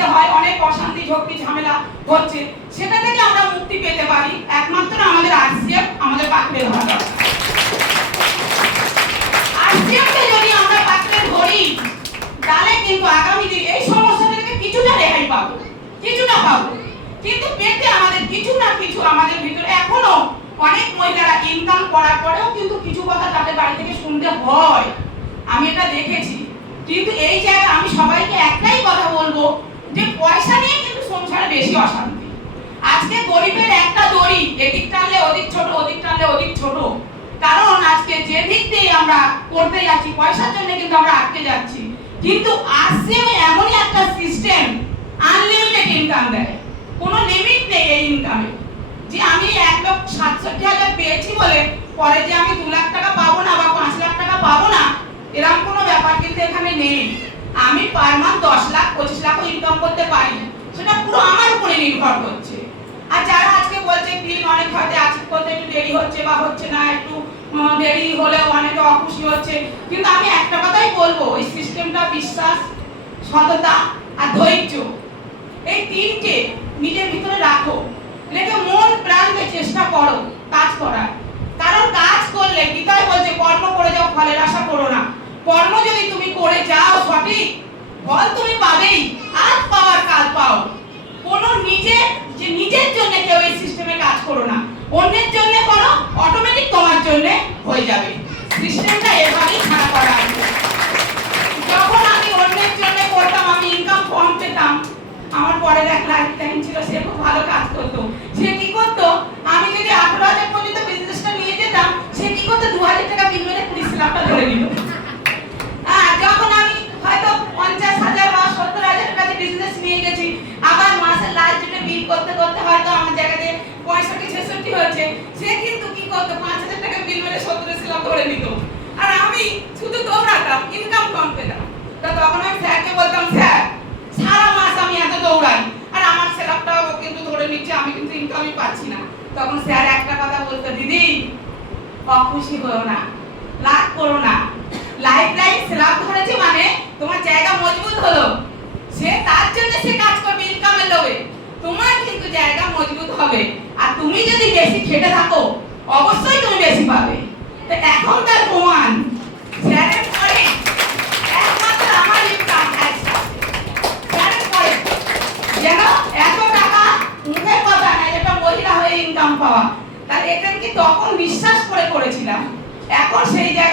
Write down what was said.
খেতে হয়, অনেক অশান্তি ঝক্কি ঝামেলা হচ্ছে, সেটা থেকে আমরা মুক্তি পেতে পারি একমাত্র আমাদের আরসিএফ আমাদের পাকড়ে ধরা দরকার। আরসিএফকে যদি আমরা পাকড়ে ধরি তাহলে কিন্তু আগামী দিন এই সমস্যাটা থেকে কিছুটা রেহাই পাবো, কিছুটা পাবো। কিন্তু পেতে আমাদের কিছু না কিছু আমাদের ভিতরে এখনো অনেক মহিলারা ইনকাম করার পরেও কিন্তু কিছু কথা তাদের বাড়ি থেকে শুনতে হয়, আমি এটা দেখেছি। কিন্তু এই জায়গায় আমি সবাইকে একটাই কথা বলবো যে পয়সা নিয়ে কিন্তু সংসারে বেশি অশান্তি। আজকে গরিবের একটা দড়ি, এদিক টানলে ওদিক ছোট, ওদিক টানলে ওদিক ছোট, কারণ আজকে যে দিক দিয়ে আমরা করতে যাচ্ছি পয়সার জন্য কিন্তু আমরা আটকে যাচ্ছি। কিন্তু আরসিএম এমনই একটা সিস্টেম আনলিমিটেড ইনকাম দেয়, কোনো লিমিট নেই এই ইনকামে। যে আমি 1,67,000 পেয়েছি বলে পরে যে আমি 2 লাখ টাকা পাবো না বা 5 লাখ টাকা পাবো না, এরকম কোনো ব্যাপার কিন্তু এখানে নেই। আমি পার মান্থ 10 লাখ 25 লাখও ইনকাম করতে পারি, সেটা পুরো আমার উপরে নির্ভর করছে। আর যারা আজকে বলছে বিল অনেক হয়তো আজকে করতে একটু দেরি হচ্ছে বা হচ্ছে না, একটু দেরি হলেও অনেকে অখুশি হচ্ছে, কিন্তু আমি একটা কথাই বলবো, এই সিস্টেমটা বিশ্বাস, সততা আর ধৈর্য, এই তিনটে নিজের ভিতরে রাখো, রেখে মন প্রাণ দিয়ে চেষ্টা করো কাজ করার। কারণ কাজ করলে গীতায় বলছে কর্ম করে যাও, ফলের আশা করো না। কর্ম যদি তুমি করে যাও সঠিক, ফল তুমি পাবেই, আজ পাওয়ার কাল পাও। কোনো নিজের জন্য কেউ এই সিস্টেমে কাজ করো না, অন্যের জন্য করো, অটোমেটিক তোমার জন্য হয়ে যাবে। সিস্টেমটা এভাবেই খাড়া করা আছে। যখন আমি অন্যের জন্য করতাম আমি ইনকাম কম পেতাম। আমার পরের এক লাইফটাইম ছিল, সে খুব ভালো কাজ করতো। সে কি করতো, আমি যদি 18,000 পর্যন্ত বিজনেসটা নিয়ে যেতাম, সে কি করতো 2,000 টাকা বিল মেরে 20 লাখটা ধরে নিল। যখন আমি হয়তো 50,000 বা 70,000 টাকা বিজনেস নিয়ে গেছি, আবার মাসের লাস্ট ডেটে বিল করতে করতে হয়তো আমার জায়গাতে 65-66 হয়েছে, সে কিন্তু কি করতো 5,000 টাকা বিল মেরে 70 লাখ ধরে নিত। আর আমি শুধু দৌড়াতাম, ইনকাম কম পেতাম। তখন আমি স্যারকে বলতাম, স্যার সারা মাস আমি এত দৌড়াই আর আমার সেলাপটাও কিন্তু ধরে নিচ্ছে, আমি কিন্তু ইনকামই পাচ্ছি না। তখন স্যার একটা কথা বলতো, দিদি অখুশি হও না, লাভ করো না, লাইফ সেলাপ ধরেছে মানে তোমার জায়গা মজবুত হলো, সে তার জন্য সে কাজ করবে ইনকামের লোভে, তোমার কিন্তু জায়গা মজবুত হবে। আর তুমি যদি বেশি খেটে থাকো অবশ্যই তুমি বেশি পাবে। তো এখন তার প্রমাণ স্যারের পরে একমাত্র আমার ইনকাম স্যারের পরে যেন এত টাকা মুখের কথা না, যেটা মহিলা হয়ে ইনকাম পাওয়া, তাহলে এটা কি তখন বিশ্বাস করে করেছিলাম। এখন সেই জায়গায়